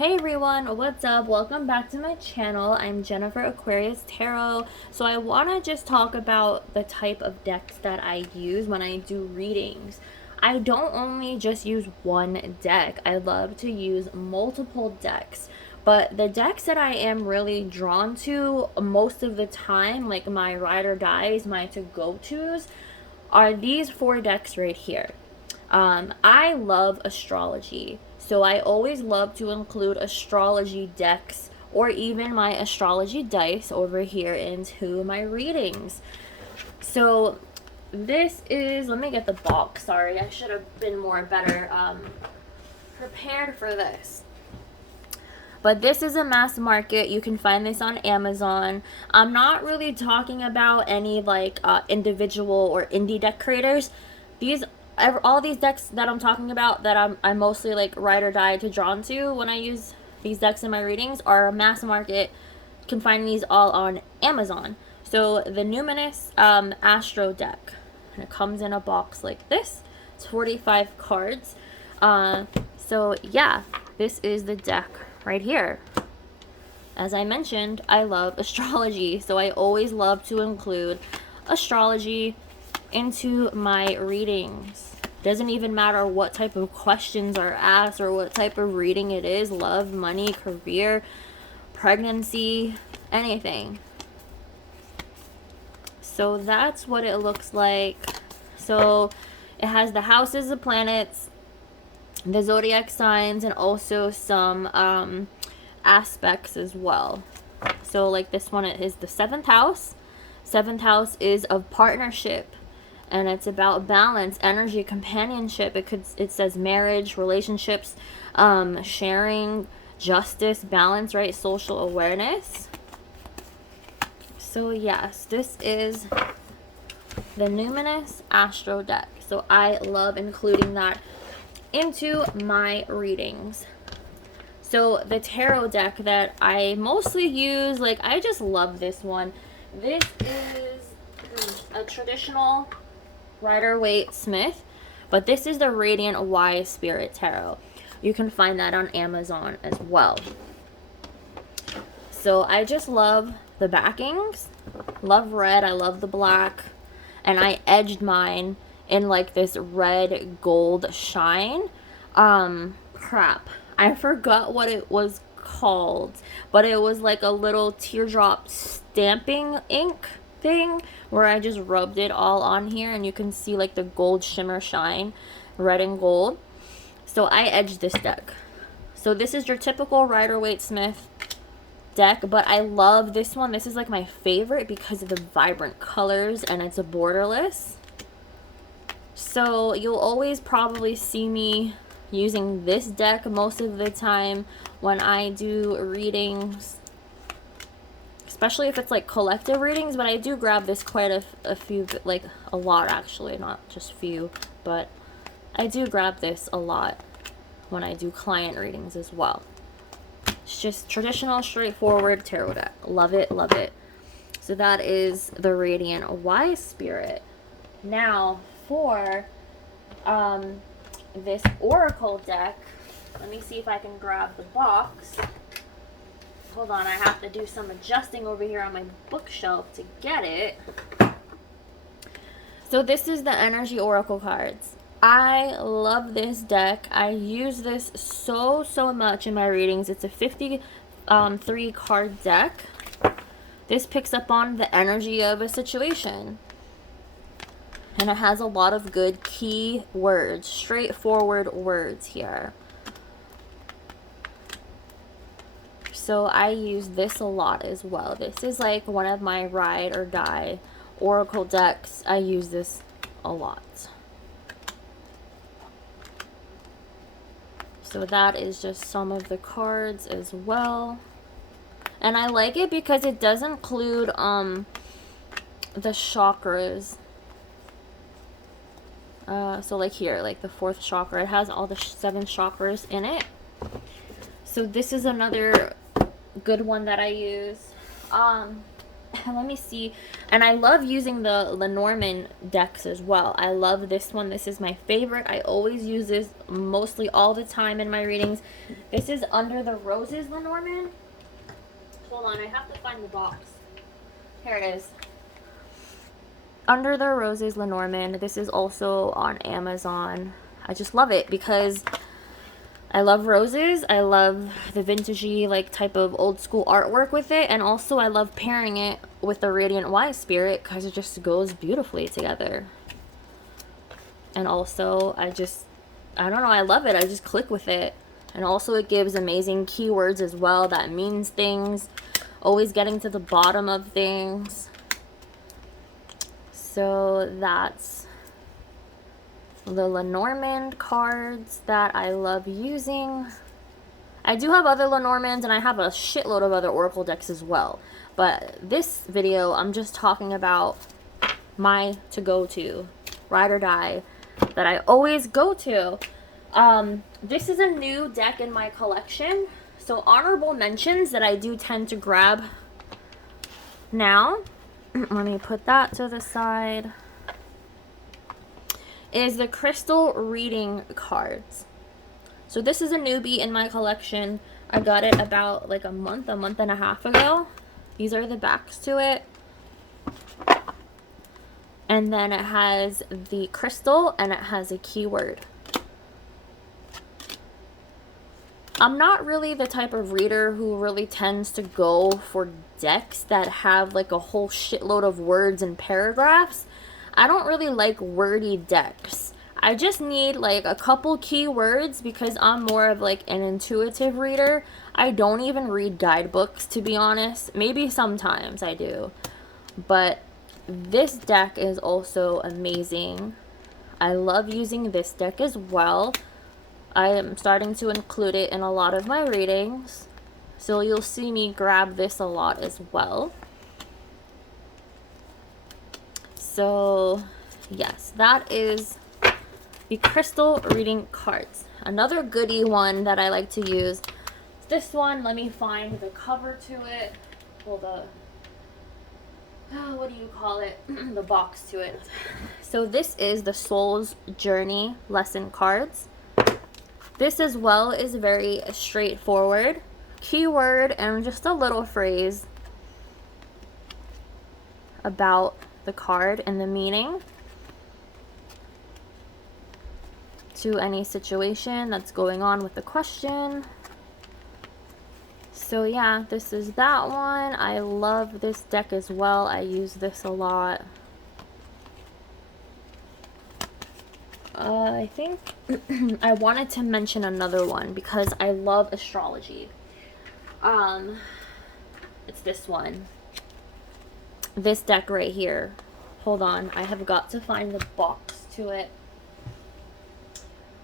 Hey everyone, what's up? Welcome back to my channel. I'm Jennifer Aquarius Tarot. So I want to just talk about the type of decks that I use when I do readings. I don't only just use one deck. I love to use multiple decks. But the decks that I am really drawn to most of the time, like my ride or dies, my to-go-tos, are these four decks right here. I love astrology, so I always love to include astrology decks or even my astrology dice over here into my readings. So this is, let me get the box, sorry, I should have been better prepared for this. But this is a mass market. You can find this on Amazon. I'm not really talking about any like individual or indie deck creators. All these decks that I'm talking about that I'm mostly like ride or die to drawn to when I use these decks in my readings are mass market. You can find these all on Amazon. So the Numinous Astro deck, and it comes in a box like this. It's 45 cards. So yeah, this is the deck right here. As I mentioned, I love astrology, so I always love to include astrology into my readings. Doesn't even matter what type of questions are asked or what type of reading it is: love, money, career, pregnancy, anything. So that's what it looks like. So it has the houses, the planets, the zodiac signs, and also some aspects as well. So like this one is the 7th house. 7th house is of partnership, and it's about balance, energy, companionship. It says marriage, relationships, sharing, justice, balance, right? Social awareness. So yes, this is the Numinous Astro deck. So I love including that into my readings. So the tarot deck that I mostly use, like, I just love this one. This is a traditional Rider-Waite Smith, but this is the Radiant Wise Spirit Tarot. You can find that on Amazon as well. So I just love the backings. Love red. I love the black. And I edged mine in like this red gold shine. Crap, I forgot what it was called, but it was like a little teardrop stamping ink thing where I just rubbed it all on here, and you can see like the gold shimmer shine, red and gold. So I edged this deck. So this is your typical Rider-Waite Smith deck, but I love this one. This is like my favorite because of the vibrant colors, and it's a borderless. So you'll always probably see me using this deck most of the time when I do readings, especially if it's like collective readings. But I do grab this quite a few, like a lot actually, not just few, but I do grab this a lot when I do client readings as well. It's just traditional, straightforward tarot deck. Love it, love it. So that is the Radiant Wise Spirit. Now for this Oracle deck, let me see if I can grab the box. Hold on, I have to do some adjusting over here on my bookshelf to get it. So this is the Energy Oracle cards. I love this deck. I use this so much in my readings. It's a 53 card deck. This picks up on the energy of a situation, and it has a lot of good key words, straightforward words here. So I use this a lot as well. This is like one of my ride or die Oracle decks. I use this a lot. So that is just some of the cards as well. And I like it because it does include the chakras. So like here, like the 4th chakra, it has all the 7 chakras in it. So this is another good one that I use. let me see. And I love using the Lenormand decks as well. I love this one. This is my favorite. I always use this mostly all the time in my readings. This is Under the Roses Lenormand. Hold on, I have to find the box. Here it is. Under the Roses Lenormand. This is also on Amazon. I just love it because I love roses. I love the vintagey like type of old school artwork with it, and also I love pairing it with the Radiant Wise Spirit because it just goes beautifully together. And also I don't know, I love it. I just click with it. And also it gives amazing keywords as well that means things. Always getting to the bottom of things. So that's the Lenormand cards that I love using. I do have other Lenormands, and I have a shitload of other Oracle decks as well. But this video, I'm just talking about my to-go-to, ride or die, that I always go to. This is a new deck in my collection. So honorable mentions that I do tend to grab now. Let me put that to the side. Is the crystal reading cards. So this is a newbie in my collection. I got it about like a month and a half ago. These are the backs to it. And then it has the crystal and it has a keyword. I'm not really the type of reader who really tends to go for decks that have like a whole shitload of words and paragraphs. I don't really like wordy decks. I just need like a couple keywords because I'm more of like an intuitive reader. I don't even read guidebooks, to be honest. Maybe sometimes I do. But this deck is also amazing. I love using this deck as well. I am starting to include it in a lot of my readings. So you'll see me grab this a lot as well. So, yes, that is the crystal reading cards. Another goodie one that I like to use is this one. Let me find the cover to it. Well, what do you call it? The box to it. So this is the Soul's Journey lesson cards. This as well is very straightforward. Keyword and just a little phrase about the card and the meaning to any situation that's going on with the question. So yeah, this is that one. I love this deck as well. I use this a lot. I think I wanted to mention another one because I love astrology. It's this one. This deck right here. Hold on, I have got to find the box to it.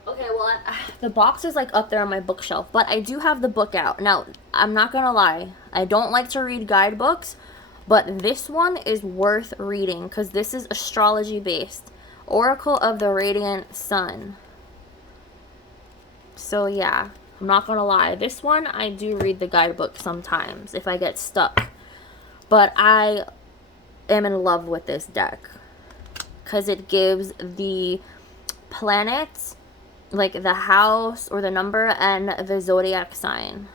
Okay, well, the box is like up there on my bookshelf, but I do have the book out. Now, I'm not gonna lie, I don't like to read guidebooks, but this one is worth reading because this is astrology based. Oracle of the Radiant Sun. So yeah, I'm not gonna lie, this one I do read the guidebook sometimes if I get stuck, but I am in love with this deck because it gives the planets, like the house or the number, and the zodiac sign.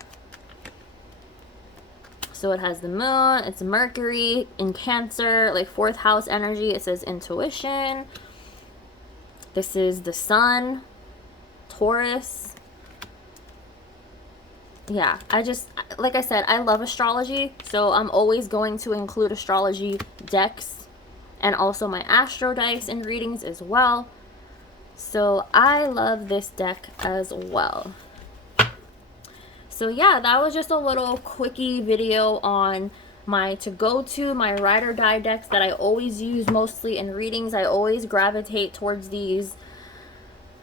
So it has the moon, it's Mercury in Cancer, like 4th house energy. It says intuition. This is the sun, Taurus. Yeah, I just, like I said, I love astrology, so I'm always going to include astrology decks and also my astro dice in readings as well. So I love this deck as well. So yeah, that was just a little quickie video on my to-go-to, my ride or die decks that I always use mostly in readings. I always gravitate towards these.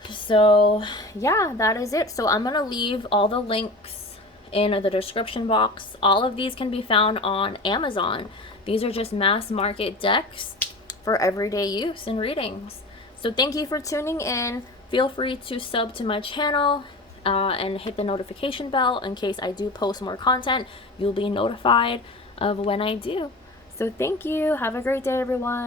So yeah, that is it. So I'm gonna leave all the links in the description box. All of these can be found on Amazon. These are just mass market decks for everyday use and readings. So thank you for tuning in. Feel free to sub to my channel and hit the notification bell in case I do post more content. You'll be notified of when I do. So thank you. Have a great day, everyone.